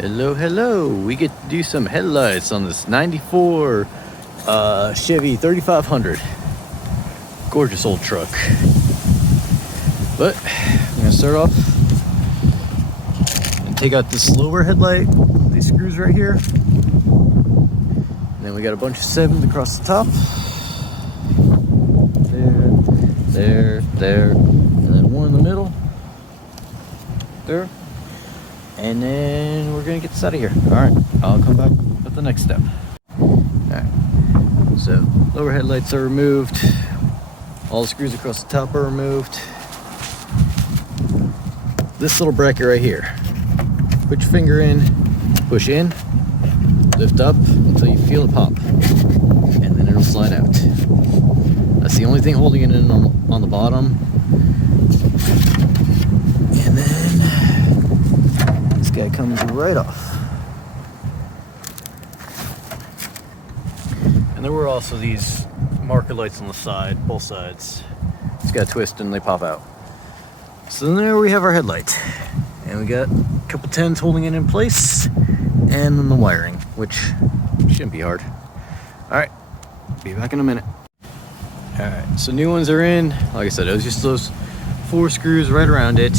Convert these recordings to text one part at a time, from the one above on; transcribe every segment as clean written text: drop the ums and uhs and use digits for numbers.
Hello, hello. We get to do some headlights on this 94 Chevy 3500. Gorgeous old truck. But I'm gonna start off and take out this lower headlight, these screws right here. And then we got a bunch of 7s across the top. There, and then one in the middle. There. And then we're gonna get this out of here. All right, I'll come back with the next step. All right, so lower headlights are removed. All the screws across the top are removed. This little bracket right here, put your finger in, push in, lift up until you feel it pop, and then it'll slide out. That's the only thing holding it in on the bottom. And then this guy comes right off. And there were also these marker lights on the side, both sides. Just got twisted and they pop out. So then there we have our headlight. And we got a couple 10s holding it in place. And then the wiring, which shouldn't be hard. All right, be back in a minute. All right, so new ones are in. Like I said, it was just those 4 screws right around it.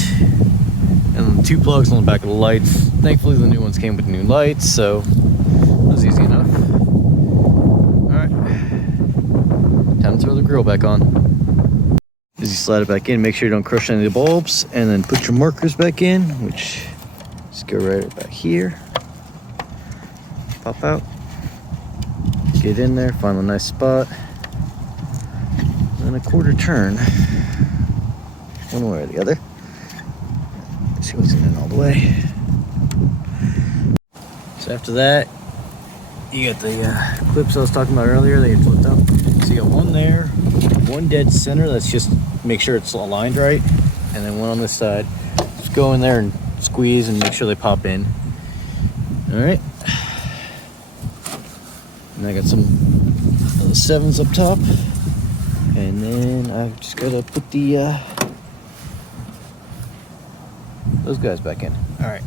And 2 plugs on the back of the lights. Thankfully, the new ones came with new lights, so that was easy enough. All right, time to throw the grill back on. As you slide it back in, make sure you don't crush any of the bulbs, and then put your markers back in, which just go right back here. Pop out. Get in there, find a nice spot. And a quarter turn, one way or the other. Let's see what's in all the way. So after that, you got the clips I was talking about earlier. They get flipped up. So you got one there, one dead center. That's just make sure it's aligned right, and then one on this side. Just go in there and squeeze and make sure they pop in. All right. And I got some of the 7s up top. And then I've just got to put the those guys back in. All right.